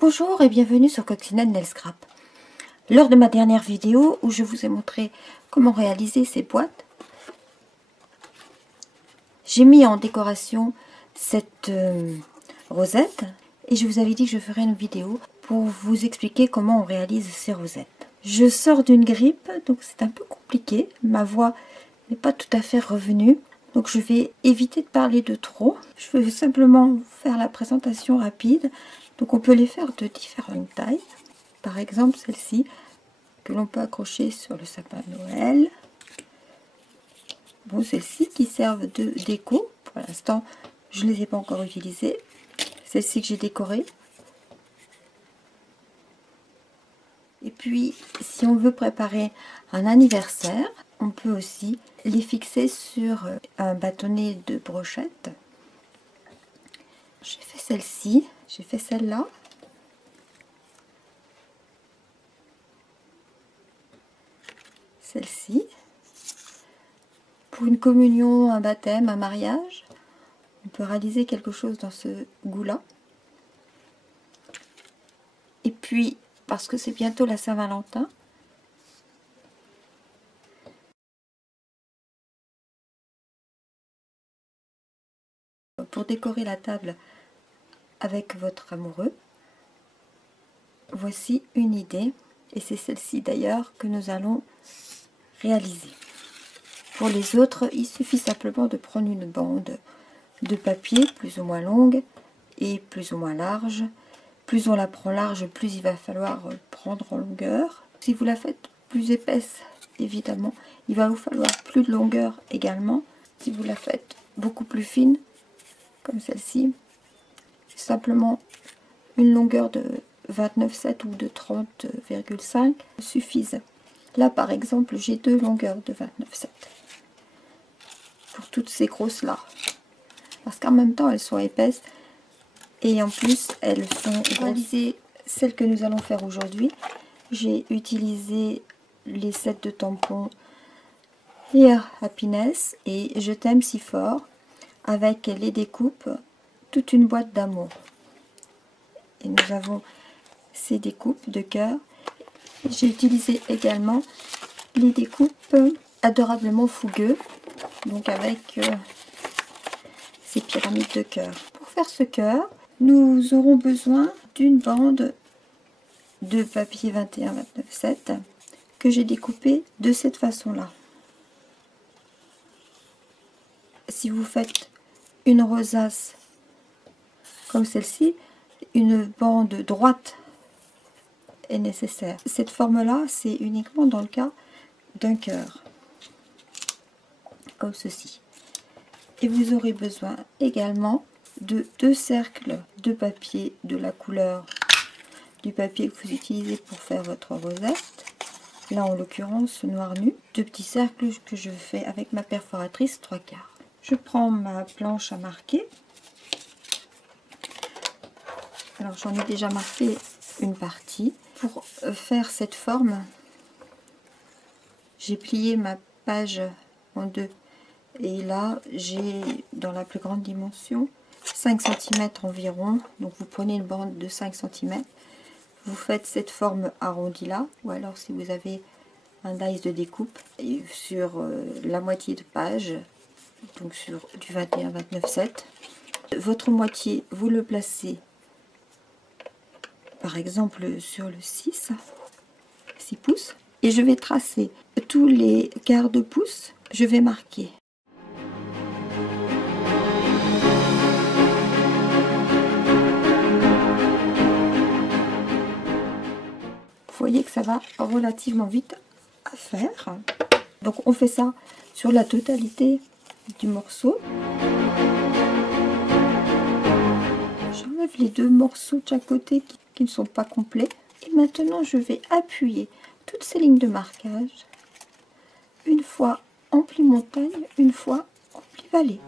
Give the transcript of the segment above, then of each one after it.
Bonjour et bienvenue sur Coccinelle Nail Scrap. Lors de ma dernière vidéo où je vous ai montré comment réaliser ces boîtes, j'ai mis en décoration cette rosette et je vous avais dit que je ferais une vidéo pour vous expliquer comment on réalise ces rosettes. Je sors d'une grippe, donc c'est un peu compliqué, ma voix n'est pas tout à fait revenue, donc je vais éviter de parler de trop. Je vais simplement faire la présentation rapide. Donc on peut les faire de différentes tailles. Par exemple celle-ci que l'on peut accrocher sur le sapin de Noël. Bon, celles-ci qui servent de déco. Pour l'instant je ne les ai pas encore utilisées. Celle-ci que j'ai décorée. Et puis si on veut préparer un anniversaire, on peut aussi les fixer sur un bâtonnet de brochette. J'ai fait celle-ci. J'ai fait celle-là. Celle-ci. Pour une communion, un baptême, un mariage, on peut réaliser quelque chose dans ce goût-là. Et puis, parce que c'est bientôt la Saint-Valentin, pour décorer la table avec votre amoureux, voici une idée, et c'est celle-ci d'ailleurs que nous allons réaliser. Pour les autres, il suffit simplement de prendre une bande de papier plus ou moins longue et plus ou moins large. Plus on la prend large, plus il va falloir prendre en longueur. Si vous la faites plus épaisse, évidemment, il va vous falloir plus de longueur également. Si vous la faites beaucoup plus fine, comme celle-ci, simplement une longueur de 29,7 ou de 30,5 suffisent. Là par exemple j'ai deux longueurs de 29,7 pour toutes ces grosses là, parce qu'en même temps elles sont épaisses et en plus elles sont réalisées. Celles que nous allons faire aujourd'hui, j'ai utilisé les sets de tampons Here Happiness et Je t'aime si fort avec les découpes toute une boîte d'amour. Et nous avons ces découpes de cœur. J'ai utilisé également les découpes adorablement fougueux, donc avec ces pyramides de cœur. Pour faire ce cœur, nous aurons besoin d'une bande de papier 21-29,7 que j'ai découpé de cette façon-là. Si vous faites une rosace comme celle-ci, une bande droite est nécessaire. Cette forme-là, c'est uniquement dans le cas d'un cœur, comme ceci. Et vous aurez besoin également de deux cercles de papier de la couleur du papier que vous utilisez pour faire votre rosette. Là, en l'occurrence, noir nu. Deux petits cercles que je fais avec ma perforatrice 3/4. Je prends ma planche à marquer. Alors j'en ai déjà marqué une partie. Pour faire cette forme, j'ai plié ma page en deux. Et là, j'ai dans la plus grande dimension 5 cm environ. Donc vous prenez une bande de 5 cm. Vous faites cette forme arrondie là. Ou alors si vous avez un dice de découpe et sur la moitié de page, donc sur du 21-29-7. Votre moitié, vous le placez par exemple sur le 6 pouces, et je vais tracer tous les quarts de pouce, je vais marquer. Vous voyez que ça va relativement vite à faire. Donc on fait ça sur la totalité du morceau. J'enlève les deux morceaux de chaque côté qui ne sont pas complets. Et maintenant je vais appuyer toutes ces lignes de marquage, une fois en pli montagne, une fois en pli vallée.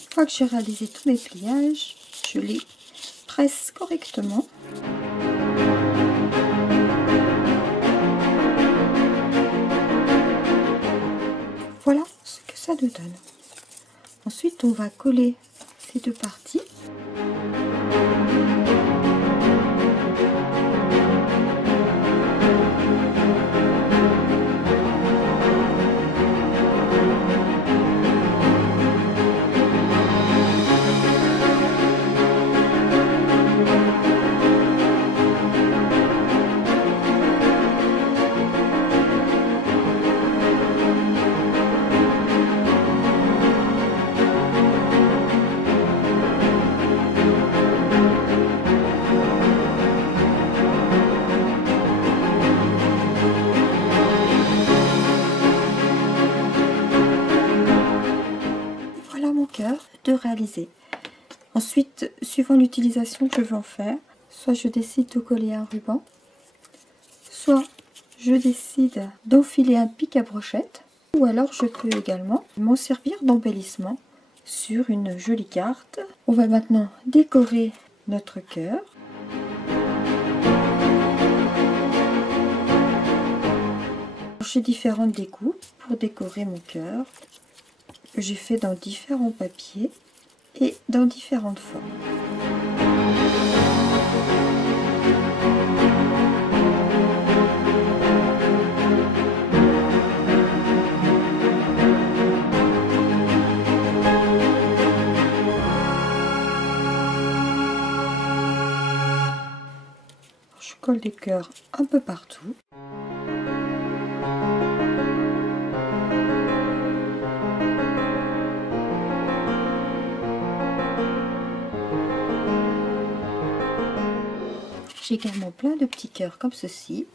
Une fois que j'ai réalisé tous mes pliages, je les presse correctement. Voilà ce que ça nous donne. Ensuite, on va coller ces deux parties. De réaliser. Ensuite, suivant l'utilisation que je veux en faire, soit je décide de coller un ruban, soit je décide d'enfiler un pic à brochette, ou alors je peux également m'en servir d'embellissement sur une jolie carte. On va maintenant décorer notre cœur. J'ai différentes découpes pour décorer mon cœur, que j'ai fait dans différents papiers et dans différentes formes. Je colle des cœurs un peu partout. J'ai également plein de petits cœurs comme ceci.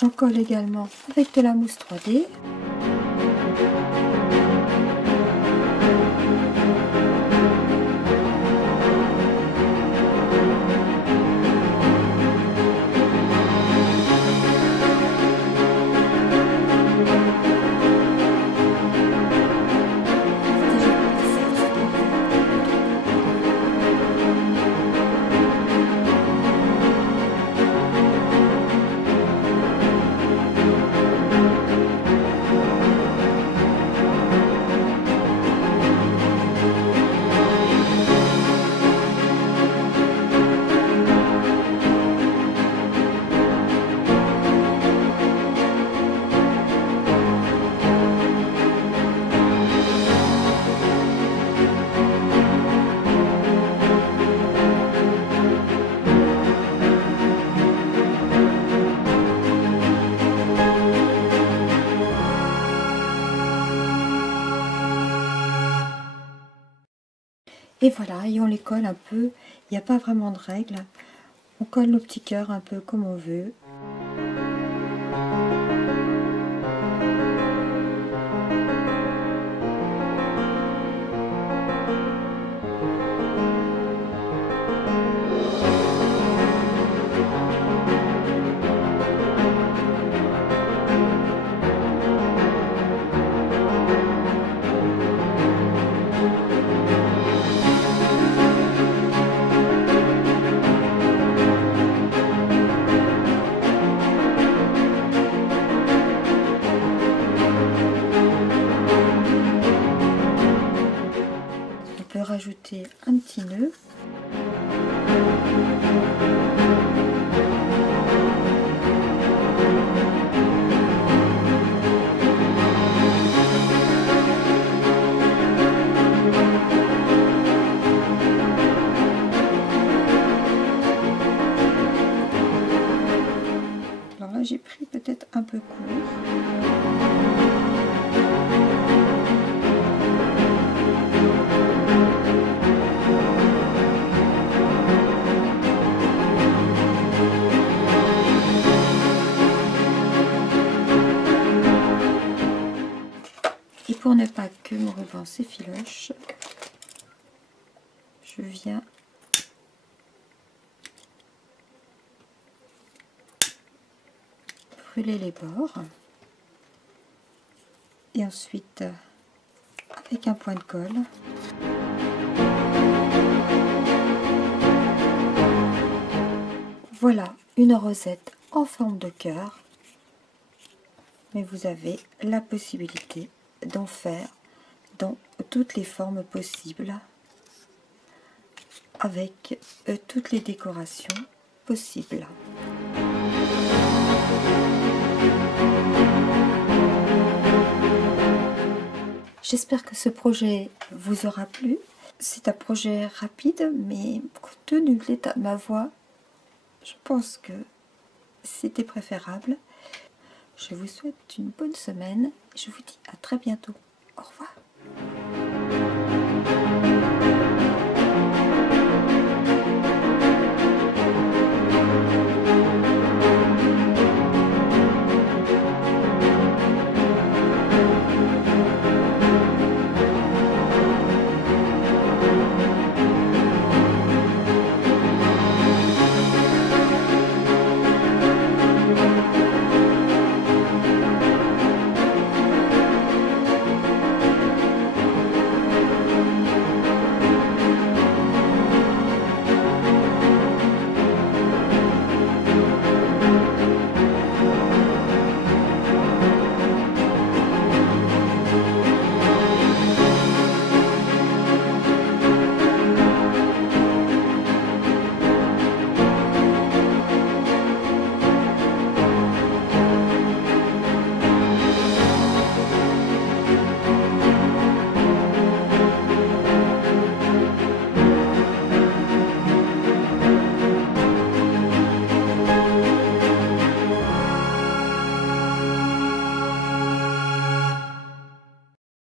J'en colle également avec de la mousse 3D. Et voilà, et on les colle un peu, il n'y a pas vraiment de règle. On colle nos petits cœurs un peu comme on veut. Rajouter un petit nœud. Alors là j'ai pris peut-être un peu court. Et pour ne pas que mon ruban s'effiloche, je viens brûler les bords et ensuite avec un point de colle voilà une rosette en forme de cœur, mais vous avez la possibilité d'en faire dans toutes les formes possibles avec toutes les décorations possibles. J'espère que ce projet vous aura plu. C'est un projet rapide, mais compte tenu de l'état de ma voix, je pense que c'était préférable. Je vous souhaite une bonne semaine. Je vous dis à très bientôt. Au revoir.